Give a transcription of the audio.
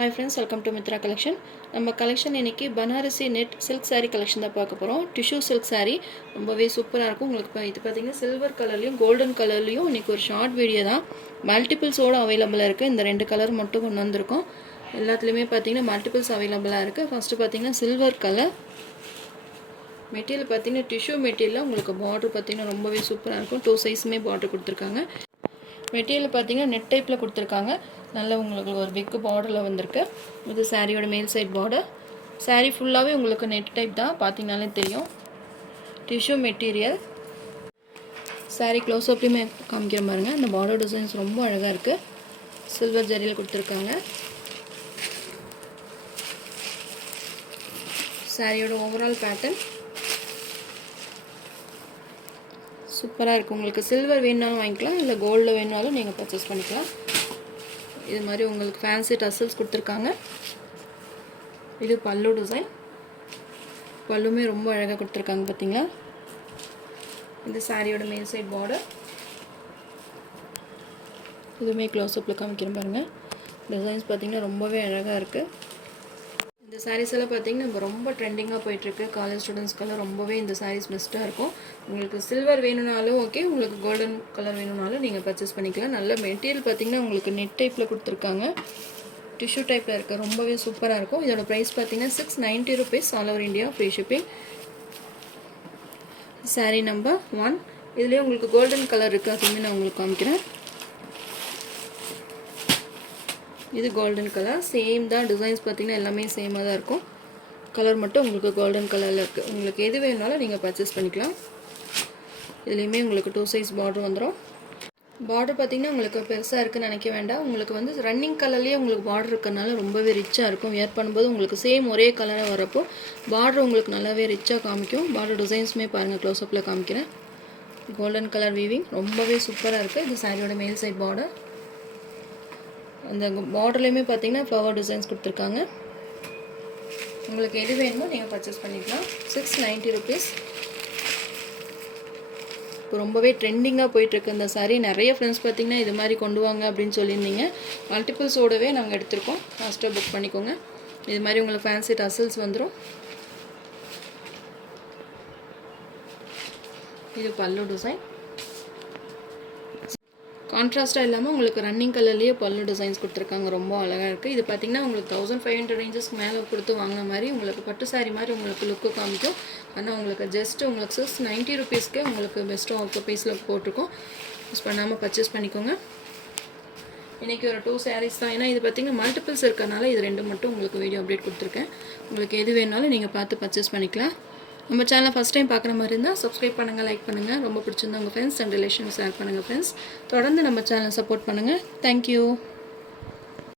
Hi friends, welcome to Mitra collection. நம்ம collection இன்னைக்கு Banarasi net silk saree collection தான் பார்க்க போறோம். Tissue silk saree ரொம்பவே சூப்பரா இருக்கும். உங்களுக்கு இது பாத்தீங்கன்னா silver கலர்லயும் golden கலர்லயும் இன்னைக்கு ஒரு ஷார்ட் வீடியோ தான். மல்டிபிள்ஸோட அவேலபிளா இருக்கு. இந்த ரெண்டு கலர் மட்டும் கொண்டு வந்திருக்கோம். எல்லாத்துலயுமே பாத்தீங்கன்னா மல்டிபிள்ஸ் அவேலபிளா இருக்கு. ஃபர்ஸ்ட் பாத்தீங்கன்னா silver கலர். மெட்டீரியல் பாத்தீங்கன்னா tissue மெட்டீரியல்ல உங்களுக்கு border பாத்தீங்கன்னா ரொம்பவே சூப்பரா இருக்கும். 2 சைஸ்மே border கொடுத்திருக்காங்க. மெட்டீரியல் பாத்தீங்கன்னா நெட் டைப்ல கொடுத்திருக்காங்க. நல்ல உங்களுக்கு ஒரு பிக் பார்டர்ல வந்திருக்கு. இது சாரியோட மேல் சைடு பார்டர். சாரி ஃபுல்லாவே உங்களுக்கு நெட் டைப் தான் பாத்தீங்கனாலே தெரியும். Tissue material. சாரி க்ளோஸ் அப்லயே காமிக்கிற பாருங்க. அந்த பார்டர் டிசைன்ஸ் ரொம்ப அழகா இருக்கு. சில்வர் ஜரியில கொடுத்திருக்காங்க. சாரியோட ஓவரால் பேட்டர்ன் சூப்பரா இருக்கு. உங்களுக்கு சில்வர் வேணும்னாலும் வாங்கிக்கலாம், இல்ல கோல்ட்ல வேணும்னாலும் நீங்க பர்சேஸ் பண்ணிக்கலாம். இது மாதிரி உங்களுக்கு ஃபேன்சி டசல்ஸ் கொடுத்திருக்காங்க. இது பல்லு டிசைன். பல்லுமே ரொம்ப அழகா கொடுத்திருக்காங்க பாத்தீங்களா? இந்த சாரியோட மேல் சைடு பார்டர். இதுமே க்ளோஸ் அப்ல காமிக்கிறேன் பாருங்க. டிசைன்ஸ் பாத்தீங்கன்னா ரொம்பவே அழகா இருக்கு. இந்த sarees எல்லாம் பாத்தீங்கன்னா ரொம்ப ட்ரெண்டிங்கா போயிட்டு இருக்கு. காலேஜ் ஸ்டூடண்ட்ஸ்க்கு ரொம்பவே இந்த sarees பெஸ்டா இருக்கும். உங்களுக்கு சில்வர் வேணும்னாலும் ஓகே, உங்களுக்கு கோல்டன் கலர் வேணும்னாலும் நீங்க பர்சேஸ் பண்ணிக்கலாம். நல்ல மெட்டீரியல் பாத்தீங்கன்னா உங்களுக்கு நெட் டைப்ல கொடுத்திருக்காங்க. டிஷ்யூ டைப்ல இருக்கு. ரொம்பவே சூப்பரா இருக்கும். இதோட பிரைஸ் பாத்தீங்கன்னா 690 rupees all over India free shipping. saree number 1. இதுலயே உங்களுக்கு கோல்டன் கலர் இருக்கு. அதுமே நான் உங்களுக்கு காமிக்கிறேன். இது கோல்டன் கலர். சேம் தான் டிசைன்ஸ் பாத்தீங்கன்னா எல்லாமே சேமா தான் இருக்கும். கலர் மட்டும் உங்களுக்கு கோல்டன் கலர்ல இருக்கு. உங்களுக்கு எது வேணும்னாலும் நீங்க பர்சேஸ் பண்ணிக்கலாம். இதுலயுமே உங்களுக்கு 2 சைஸ் border வந்துரும். border பாத்தீங்கன்னா உங்களுக்கு பெருசா இருக்குன்னு நினைக்க வேண்டாம். உங்களுக்கு வந்து ரன்னிங் கலர்லயே உங்களுக்கு border இருக்கனால ரொம்பவே ரிச்சா இருக்கும். வியர் பண்ணும்போது உங்களுக்கு சேம் ஒரே கலரா வரப்போ border உங்களுக்கு நல்லாவே ரிச்சா காமிக்கும். border டிசைன்ஸ்மே பாருங்க, க்ளோஸ் அப்ல காமிக்கிறேன். கோல்டன் கலர் வீவிங் ரொம்பவே சூப்பரா இருக்கு. இது சாரியோட மேல் சைடு border. அந்த பார்டர்லயுமே பாத்தீங்கன்னா ஃப்ளவர் டிசைன்ஸ் கொடுத்திருக்காங்க. உங்களுக்கு எது வேணுமோ நீங்க பர்சேஸ் பண்ணிக்கலாம். 690 rupees. ரொம்பவே ட்ரெண்டிங்கா போயிட்டு இருக்கு இந்த saree. நிறைய फ्रेंड्स பாத்தீங்கன்னா இது மாதிரி கொண்டு வாங்க அப்படினு சொல்லிருந்தீங்க. மல்டிபிள்ஸோடவே நாங்க எடுத்துறோம். ஃபாஸ்டா புக் பண்ணிக்கோங்க. இது மாதிரி உங்களுக்கு ஃபேன்சி டசல்ஸ் வந்துரும். இது பல்லு டிசைன். கான்ட்ராஸ்டா இல்லாம உங்களுக்கு ரன்னிங் கலர்லயே பல்லு டிசைன்ஸ் கொடுத்திருக்காங்க. ரொம்ப அழகா இருக்கு. இது பாத்தீங்கன்னா உங்களுக்கு 1500 ரேஞ்சஸ்க்கு மேல கொடுத்து வாங்குன மாதிரி உங்களுக்கு பட்டு saree மாதிரி உங்களுக்கு லுக் காமிக்கும். ஆனா உங்களுக்கு ஜஸ்ட் உங்களுக்கு 690 rupeesக்கு உங்களுக்கு பெஸ்ட் ஆஃபர் பீஸ்ல போட்டுருக்கோம். மிஸ் பண்ணாம பர்சேஸ் பண்ணிக்கோங்க. இன்னைக்கு ஒரு 2 sarees தான். ஏனா இது பாத்தீங்கன்னா மல்டிபிள்ஸ் இருக்கனால இது ரெண்டு மட்டும் உங்களுக்கு வீடியோ அப்டேட் கொடுத்திருக்கேன். உங்களுக்கு எது வேணும்னாலும் நீங்க பார்த்து பர்சேஸ் பண்ணிக்கலாம். நம்ம சேனலை ஃபர்ஸ்ட் டைம் பார்க்குற மாதிரி இருந்தால் சப்ஸ்கிரைப் பண்ணுங்க, லைக் பண்ணுங்க. ரொம்ப பிடிச்சிருந்தா உங்க ஃப்ரெண்ட்ஸ் அண்ட் ரிலேஷன்ஸ் ஷேர் பண்ணுங்க ஃப்ரெண்ட்ஸ். தொடர்ந்து நம்ம சேனலை சப்போர்ட் பண்ணுங்க. Thank you.